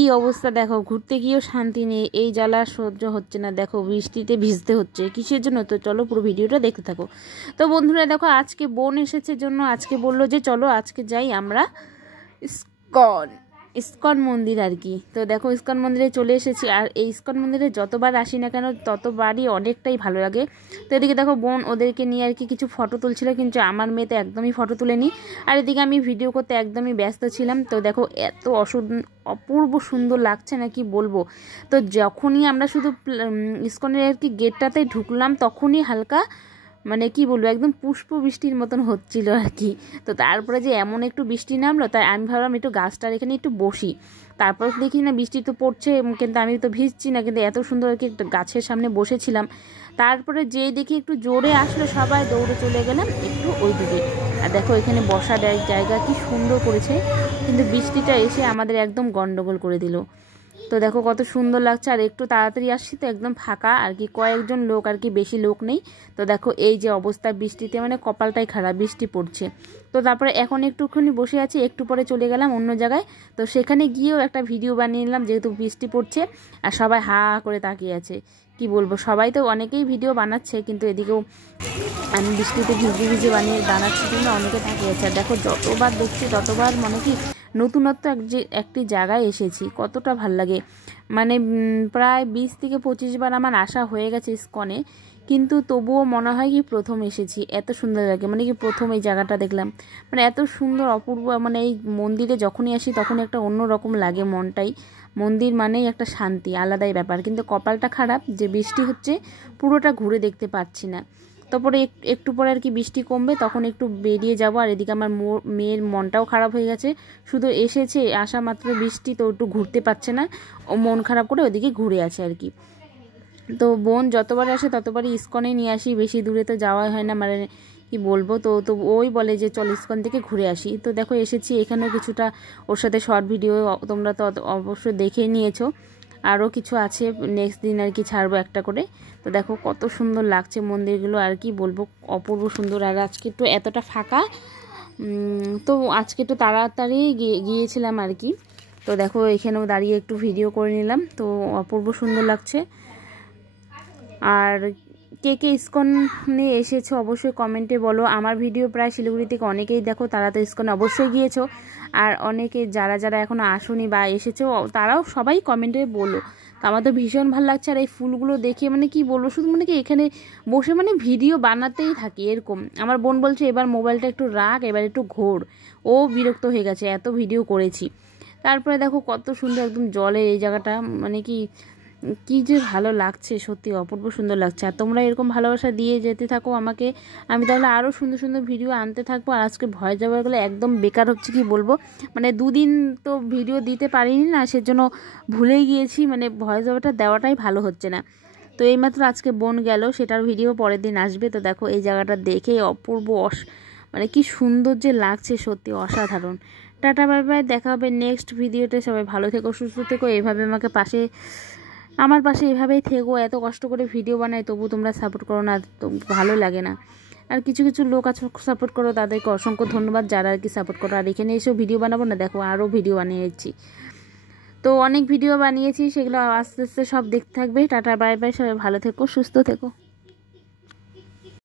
কি অবস্থা দেখো, ঘুরতে গিয়েও শান্তি নেই, এই জ্বালা সহ্য হচ্ছে না। দেখো বৃষ্টিতে ভিজতে হচ্ছে, কিসের জন্য? তো চলো পুরো ভিডিওটা দেখতে থাকো। তো বন্ধুরা দেখো, আজকে বোন এসেছে জন্য আজকে বললো যে চলো আজকে যাই আমরা ইস্কন মন্দির আর কি। তো দেখো ইস্কন মন্দিরে চলে এসেছি, আর এই ইস্কন মন্দিরে যতবার আসি না কেন ততবারই অনেকটাই ভালো লাগে। তো এদিকে দেখো বোন ওদেরকে নিয়ে আর কি কিছু ফটো তুলছিল, কিন্তু আমার মেয়ে তো একদমই ফটো তুলেনি। আর এদিকে আমি ভিডিও করতে একদমই ব্যস্ত ছিলাম। তো দেখো এত অপূর্ব সুন্দর লাগছে না কি বলবো। তো যখনই আমরা শুধু ইস্কনের আর কি গেটটাতে ঢুকলাম, তখনই হালকা মানে কি বলবো একদম পুষ্প বৃষ্টির মতন হচ্ছিল আর কি। তো তারপরে যে এমন একটু বৃষ্টি নামলো, তাই আমি ভাবলাম একটু গাছটার এখানে একটু বসি। তারপর দেখি না বৃষ্টি তো পড়ছে, কিন্তু আমি তো ভিজছি না, কিন্তু এত সুন্দর আর কি একটা গাছের সামনে বসেছিলাম। তারপরে যেই দেখি একটু জোরে আসলো, সবাই দৌড়ে চলে গেলাম একটু ওই দিকে। আর দেখো এখানে বসার জায়গা কি সুন্দর করেছে, কিন্তু বৃষ্টিটা এসে আমাদের একদম গন্ডগোল করে দিল। তো দেখো কত সুন্দর লাগছে, আর একটু তাড়াতাড়ি আসছি তো একদম ফাঁকা আর কি, কয়েকজন লোক আর কি, বেশি লোক নেই। তো দেখো এই যে অবস্থা বৃষ্টিতে, মানে কপালটাই খারাপ, বৃষ্টি পড়ছে। তো তারপরে এখন একটুখানি বসে আছি, একটু পরে চলে গেলাম অন্য জায়গায়। তো সেখানে গিয়েও একটা ভিডিও বানিয়ে নিলাম, যেহেতু বৃষ্টি পড়ছে আর সবাই হা করে তাকিয়ে আছে। কি বলবো, সবাই তো অনেকেই ভিডিও বানাচ্ছে, কিন্তু এদিকেও আমি বৃষ্টিতে ভিজে ভিজে বানাচ্ছি জন্য অনেকে তাকিয়ে আছে। আর দেখো যতবার দেখছি ততবার মনে কি নতুনত্ব একটি জায়গায় এসেছি, কতটা ভাল লাগে। মানে প্রায় 20 থেকে 25 বার আমার আসা হয়ে গেছে ইস্কনে, কিন্তু তবুও মনে হয় কি প্রথম এসেছি। এত সুন্দর লাগে, মানে কি প্রথম এই জায়গাটা দেখলাম, মানে এত সুন্দর অপূর্ব। মানে এই মন্দিরে যখনই আসি তখন একটা অন্য রকম লাগে মনটাই। মন্দির মানেই একটা শান্তি, আলাদাই ব্যাপার। কিন্তু কপালটা খারাপ যে বৃষ্টি হচ্ছে, পুরোটা ঘুরে দেখতে পাচ্ছি না। তারপরে একটু পরে আর কি বৃষ্টি কমবে, তখন একটু বেরিয়ে যাব। আর এদিকে আমার মেয়ের মনটাও খারাপ হয়ে গেছে, শুধু এসেছে আসা মাত্র বৃষ্টি, তো একটু ঘুরতে পারছে না, ও মন খারাপ করে ওদিকে ঘুরে আছে আর কি। তো বোন যতবার আসে ততবারই ইস্কনে নিয়ে আসি, বেশি দূরে তো যাওয়া হয় না, মানে কি বলবো। তো তো ওই বলে যে চল ইস্কন থেকে ঘুরে আসি। তো দেখো এসেছি, এখানেও কিছুটা ওর সাথে শর্ট ভিডিও তোমরা তো অবশ্যই দেখে নিয়েছো। আরও কিছু আছে, নেক্সট দিন আর কি ছাড়বো একটা করে। তো দেখো কত সুন্দর লাগছে মন্দিরগুলো, আর কি বলবো অপূর্ব সুন্দর। আর আজকে একটু এতটা ফাঁকা, তো আজকে একটু তাড়াতাড়ি গিয়েছিলাম আর কি। তো দেখো এখানেও দাঁড়িয়ে একটু ভিডিও করে নিলাম, তো অপূর্ব সুন্দর লাগছে। আর কে কে ইস্কনে এসেছো অবশ্যই কমেন্টে বলো। আমার ভিডিও প্রায় শিলিগুড়ি থেকে অনেকেই দেখো, তারা তো ইস্কনে অবশ্যই গিয়েছো। আর অনেকে যারা যারা এখনও আসোনি বা এসেছো, তারাও সবাই কমেন্টে বলো। তো আমার তো ভীষণ ভালো লাগছে। আর এই ফুলগুলো দেখে মানে কি বলবো, শুধু মানে কি এখানে বসে মানে ভিডিও বানাতেই থাকি এরকম। আমার বোন বলছে এবার মোবাইলটা একটু রাখ, এবার একটু ঘোর। ও বিরক্ত হয়ে গেছে, এত ভিডিও করেছি। তারপরে দেখো কত সুন্দর একদম জলের এই জায়গাটা, মানে কি যে ভালো লাগছে, সত্যি অপূর্ব সুন্দর লাগছে। আর তোমরা এরকম ভালোবাসা দিয়ে যেতে থাকো আমাকে, আমি তাহলে আরও সুন্দর সুন্দর ভিডিও আনতে থাকবো। আর আজকে ভয় যাওয়ার গেলে একদম বেকার হচ্ছে, কি বলবো, মানে 2 দিন তো ভিডিও দিতে পারিনি না, সেজন্য ভুলেই গিয়েছি, মানে ভয় যাওয়াটা দেওয়াটাই ভালো হচ্ছে না। তো এইমাত্র আজকে বোন গেল, সেটার ভিডিও পরের দিন আসবে। তো দেখো এই জায়গাটা দেখে অপূর্ব মানে কি সুন্দর যে লাগছে, সত্যি অসাধারণ। টাটা বাই বাই, দেখা হবে নেক্সট ভিডিওতে। সবাই ভালো থেকো, সুস্থ থেকো, এইভাবে আমাকে আমার পাশে এভাবেই থেকো। এত কষ্ট করে ভিডিও বানাই তবু তোমরা সাপোর্ট করো না, তো ভালো লাগে না। আর কিছু কিছু লোক আছে সাপোর্ট করো, তাদেরকে অসংখ্য ধন্যবাদ যারা আর কি সাপোর্ট করো। আর এখানে এসেও ভিডিও বানাবো না, দেখো আরও ভিডিও বানিয়েছি। তো অনেক ভিডিও বানিয়েছি, সেগুলো আস্তে আস্তে সব দেখতে থাকবে। টাটা বাই বাই, সবাই ভালো থেকো, সুস্থ থেকো।